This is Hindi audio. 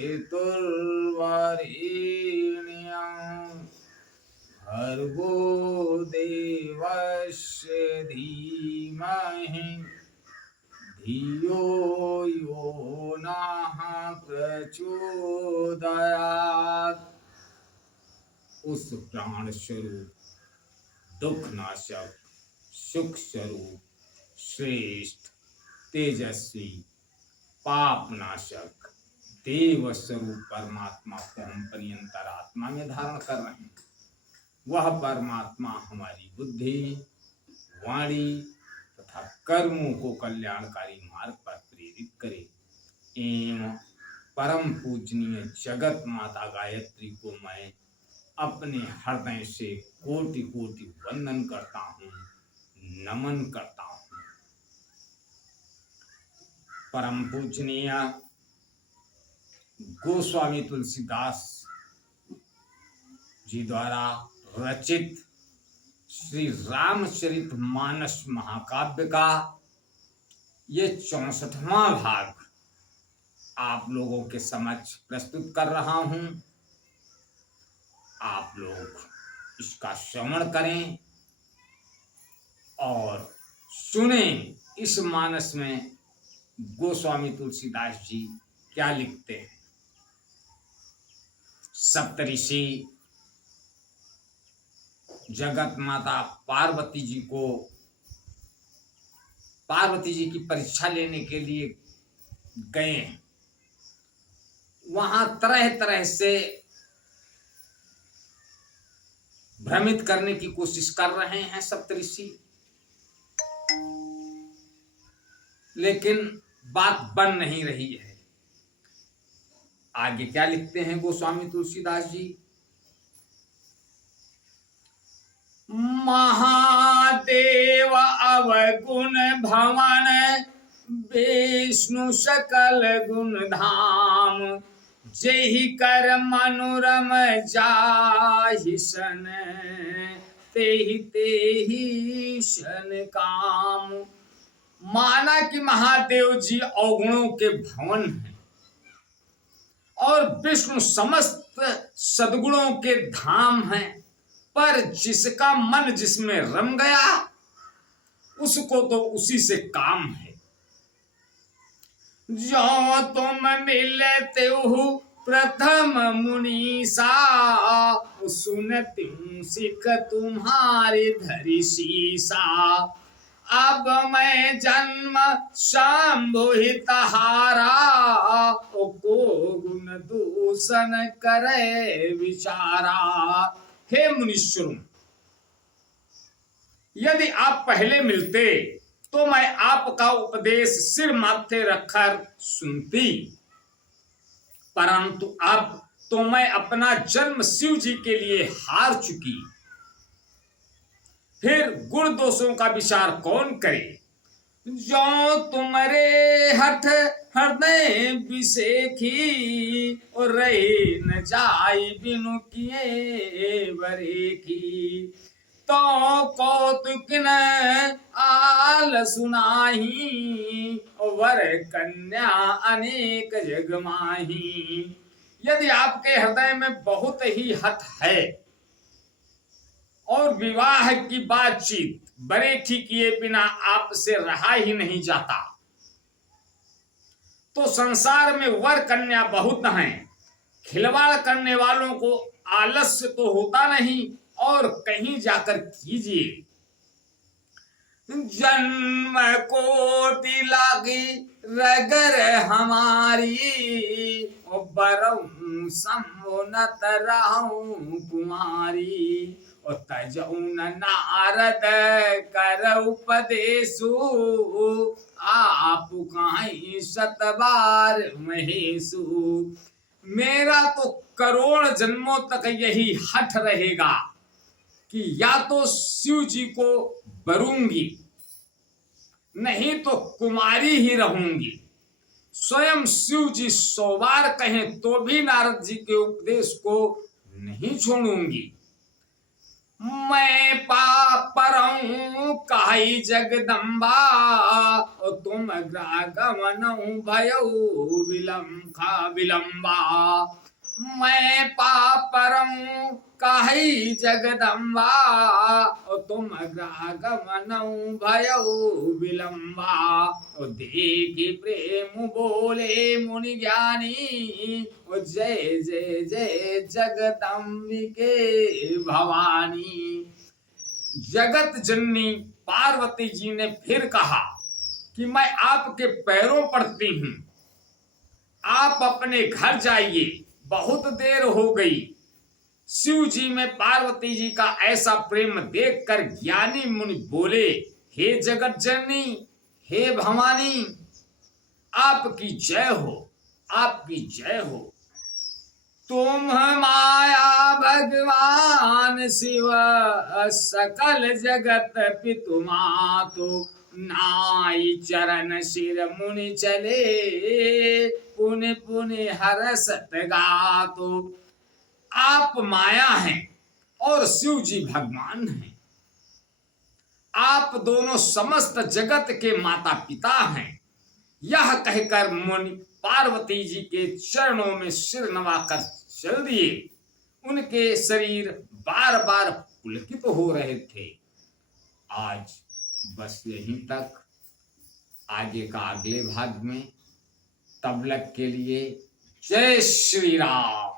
पितुर्वरेण्यं भर्गो देवस्य धीमहि धियो यो नः प्रचोदयात्। उस प्राण स्वरूप, दुख नाशक, सुख स्वरूप, श्रेष्ठ, तेजस्वी, पाप नाशक, देव स्वरूप परमात्मा को हम परियंतर आत्मा में धारण कर रहे हैं। वह परमात्मा हमारी बुद्धि, वाणी तथा कर्मों को कल्याणकारी मार्ग पर प्रेरित करे। एवं परम पूजनीय जगत माता गायत्री को मैं अपने हृदय से कोटि कोटि वंदन करता हूँ, नमन करता हूँ। परम पूजनीय गोस्वामी तुलसीदास जी द्वारा रचित श्री रामचरित मानस महाकाव्य का ये 64वां भाग आप लोगों के समक्ष प्रस्तुत कर रहा हूं। आप लोग इसका श्रवण करें और सुनें इस मानस में गोस्वामी तुलसीदास जी क्या लिखते हैं। सप्तऋषि जगत माता पार्वती जी की परीक्षा लेने के लिए गए। वहां तरह तरह से भ्रमित करने की कोशिश कर रहे हैं सप्तऋषि, लेकिन बात बन नहीं रही है। आगे क्या लिखते हैं गोस्वामी तुलसीदास जी। महादेव अवगुण भवन विष्णु सकल गुण धाम, जेहि कर मनोरम जाहि सन, तेहि तेहि सन काम। माना कि महादेव जी अवगुणों के भवन हैं और विष्णु समस्त सद्गुणों के धाम हैं, पर जिसका मन जिसमें रम गया उसको तो उसी से काम है। जो तुम मिलते हो प्रथम मुनीसा, सुनती सिख तुम्हारे धरि शीसा। अब मैं जन्म संभोहित हारा, को गुण दूषण करे विचारा। हे मुनीश्वरों, यदि आप पहले मिलते तो मैं आपका उपदेश सिर माथे रखकर सुनती, परंतु अब तो मैं अपना जन्म शिव जी के लिए हार चुकी। फिर गुण दोषों का विचार कौन करे। जो तुम्हारे हठ हृदय विषेखी, और रहे न जाई बिनु किए बरेखी। तो कौतुक न आल सुनाही, वर कन्या अनेक जग माही। यदि आपके हृदय में बहुत ही हठ है और विवाह की बातचीत बरेठी किए बिना आपसे रहा ही नहीं जाता, तो संसार में वर कन्या बहुत हैं। खिलवाड़ करने वालों को आलस्य तो होता नहीं, और कहीं जाकर कीजिए। जन्म कोटि लागी रगर हमारी, बरऊं सम्मोनत रहूं कुमारी। और तजौन नारद कर उपदेशु, आप कहीं शतबार महेशु। मेरा तो करोड़ जन्मों तक यही हठ रहेगा कि या तो शिव जी को बरूंगी, नहीं तो कुमारी ही रहूंगी। स्वयं शिव जी 100 बार कहें तो भी नारद जी के उपदेश को नहीं छोड़ूंगी। मैं पापरऊं काई जगदम्बा, और तुम ग्रागमनऊ भयऊ विलंबा। मैं पापरऊं काई जगदम्बा, और तुम ग्रागमनऊ भयऊ विलंबा। और देखी प्रेम बोले मुनि ज्ञानी, और जय जय जय जगदम्बिके भवानी। जगत जननी पार्वती जी ने फिर कहा कि मैं आपके पैरों पड़ती हूं, आप अपने घर जाइए, बहुत देर हो गई। शिव जी में पार्वती जी का ऐसा प्रेम देखकर ज्ञानी मुनि बोले, हे जगत जननी, हे भवानी, आपकी जय हो, आपकी जय हो। तुम माया भगवान शिव, सकल जगत पितु मातु। नाई चरण सिर मुनि चले, पुनि पुनि हरसत गातो। आप माया हैं और शिव जी भगवान हैं। आप दोनों समस्त जगत के माता पिता हैं। यह कहकर मुनि पार्वती जी के चरणों में सिर नवाकर चल दिए। उनके शरीर बार बार पुलकित हो रहे थे। आज बस यहीं तक। आगे का अगले भाग में। तब तक के लिए जय श्री राम।